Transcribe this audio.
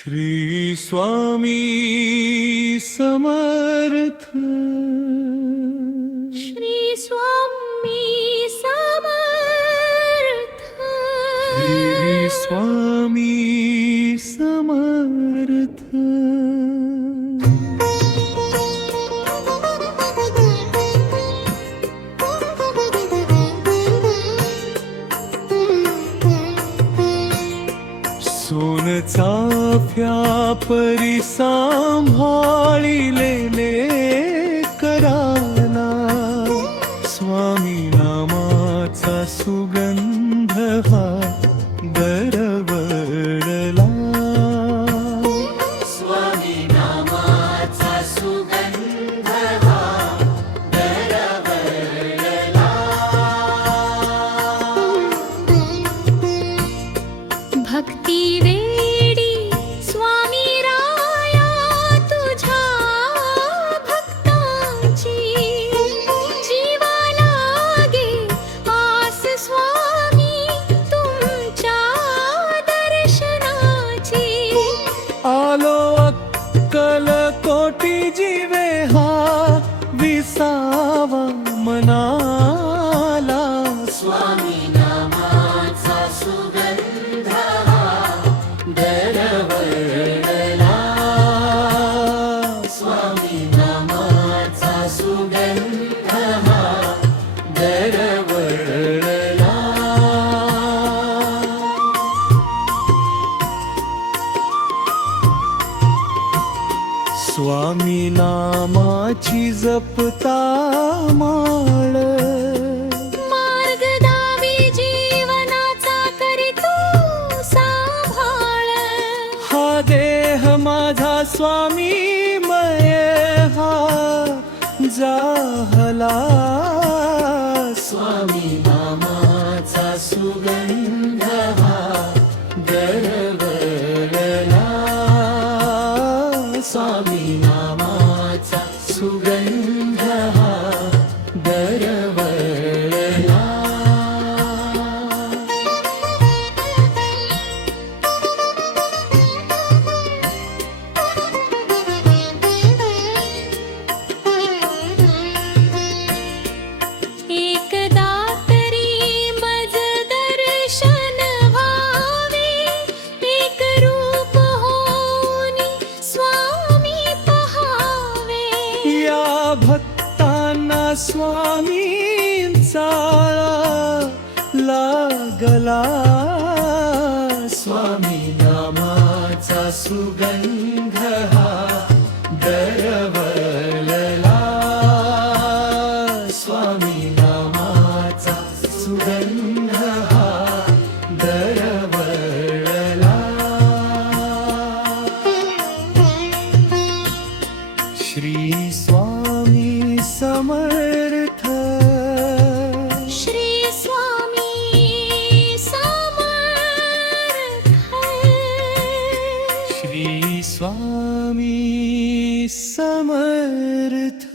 श्री स्वामी समर्थ। श्री स्वामी समर्थ। श्री स्वामी समर्थ। सोन चाफ्या परी सांभाळिलेले कराला, स्वामी नामाचा सुगंध हा दरवळला। स्वामी नामाचा सुगंध हा दरवळला। भक्ती वेडी स्वामी राया तुझ्या भक्तांची, जीवा लागे आस स्वामी तुमच्या दर्शनाची। आलो अक्कल कोटी जीवे हा विसावा मनाला, स्वामी नामाचा सुगंध हा दरवळला। स्वामी नामाचा सुगंध हा दरवळला। स्वामी नामाची जपता माळ, मार्ग दावी जीवनाचा करी तू सांभाळ। हा देह माझा स्वामी मय हा जाहला। स्वामी नामाचा सुगंध हा दरवळला। स्वामी नामाचा सुगंध हा दरवळला। एकदा तरी मज दर्शन व्हावे, एक रूप होऊन स्वामी पहावे। या भक्तांना स्वामींचा लागला, स्वामी नामाचा सुगंध हा दरवळला। स्वामी नामाचा सुगंध हा दरवळला। श्री स्वामी समर्थ। श्री स्वामी समर्थ। श्री स्वामी समर्थ।